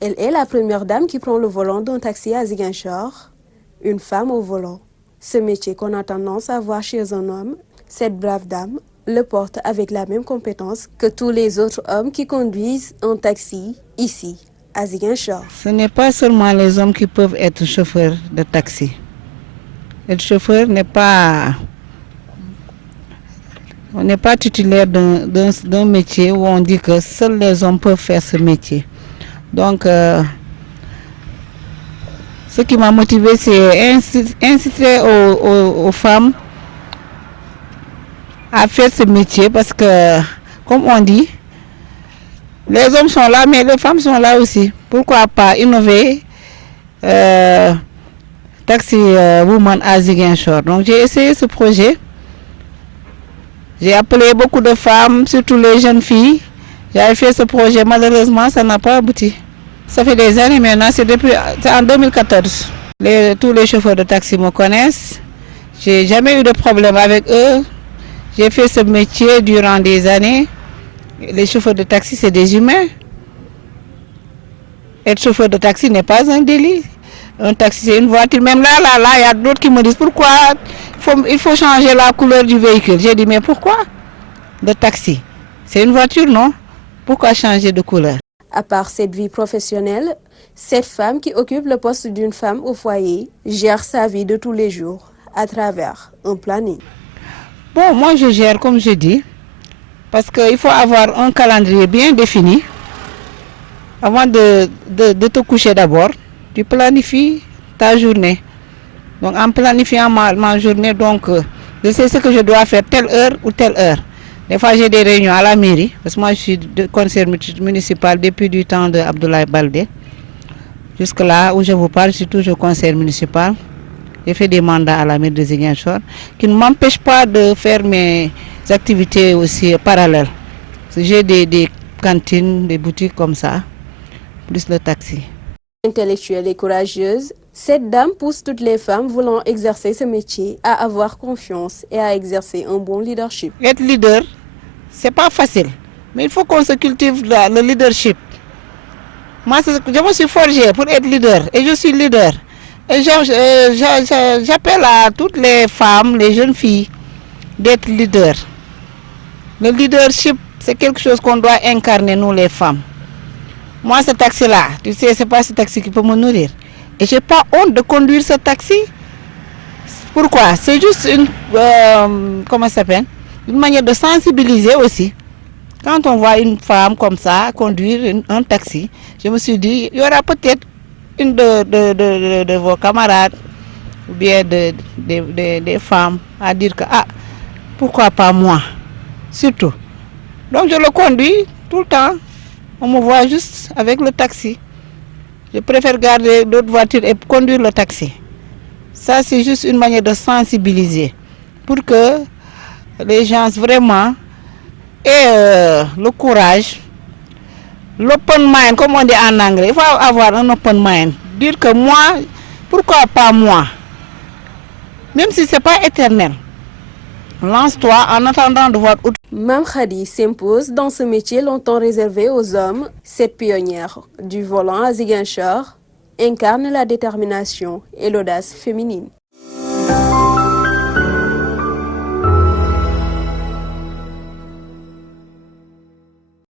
Elle est la première dame qui prend le volant d'un taxi à Ziguinchor, une femme au volant. Ce métier qu'on a tendance à voir chez un homme, cette brave dame le porte avec la même compétence que tous les autres hommes qui conduisent un taxi ici, à Ziguinchor. Ce n'est pas seulement les hommes qui peuvent être chauffeurs de taxi. Être chauffeur on n'est pas titulaire d'un métier où on dit que seuls les hommes peuvent faire ce métier. Donc, ce qui m'a motivé, c'est inciter aux femmes à faire ce métier parce que, comme on dit, les hommes sont là, mais les femmes sont là aussi. Pourquoi pas innover Taxi Woman à Ziguinchor. Donc j'ai essayé ce projet. J'ai appelé beaucoup de femmes, surtout les jeunes filles. J'ai fait ce projet, malheureusement, ça n'a pas abouti. Ça fait des années maintenant, c'est en 2014. Tous les chauffeurs de taxi me connaissent. J'ai jamais eu de problème avec eux. J'ai fait ce métier durant des années. Les chauffeurs de taxi, c'est des humains. Être chauffeur de taxi n'est pas un délit. Un taxi, c'est une voiture. Même là, il y a d'autres qui me disent pourquoi il faut changer la couleur du véhicule. J'ai dit, mais pourquoi le taxi? C'est une voiture, non? Pourquoi changer de couleur? À part cette vie professionnelle, cette femme qui occupe le poste d'une femme au foyer gère sa vie de tous les jours à travers un planning. Bon, moi je gère comme je dis, parce qu'il faut avoir un calendrier bien défini. Avant de te coucher d'abord, tu planifies ta journée. Donc en planifiant ma journée, donc, je sais ce que je dois faire telle heure ou telle heure. Des fois j'ai des réunions à la mairie, parce que moi je suis de conseiller municipal depuis du temps de Abdoulaye Baldé. Jusque là où je vous parle, je suis toujours conseiller municipal. J'ai fait des mandats à la mairie de Ziguinchor qui ne m'empêchent pas de faire mes activités aussi parallèles. J'ai des cantines, des boutiques comme ça, plus le taxi. Intellectuelle et courageuse, cette dame pousse toutes les femmes voulant exercer ce métier à avoir confiance et à exercer un bon leadership. Être leader, c'est pas facile, mais il faut qu'on se cultive le leadership. Moi, je me suis forgée pour être leader et je suis leader. Et j'appelle à toutes les femmes, les jeunes filles, d'être leaders. Le leadership, c'est quelque chose qu'on doit incarner, nous les femmes. Moi, ce taxi-là, tu sais, c'est pas ce taxi qui peut me nourrir. Et j'ai pas honte de conduire ce taxi. Pourquoi? C'est juste comment ça s'appelle? Une manière de sensibiliser aussi. Quand on voit une femme comme ça conduire un taxi, je me suis dit, il y aura peut-être une de vos camarades ou bien des femmes à dire que, ah, pourquoi pas moi? Surtout. Donc je le conduis tout le temps. On me voit juste avec le taxi. Je préfère garder d'autres voitures et conduire le taxi. Ça, c'est juste une manière de sensibiliser pour que les gens vraiment aient le courage, l'open mind, comme on dit en anglais. Il faut avoir un open mind. Dire que moi, pourquoi pas moi? Même si ce n'est pas éternel. Lance-toi en attendant de voir autre. Mame Khady s'impose dans ce métier longtemps réservé aux hommes. Cette pionnière du volant à Ziguinchor incarne la détermination et l'audace féminine.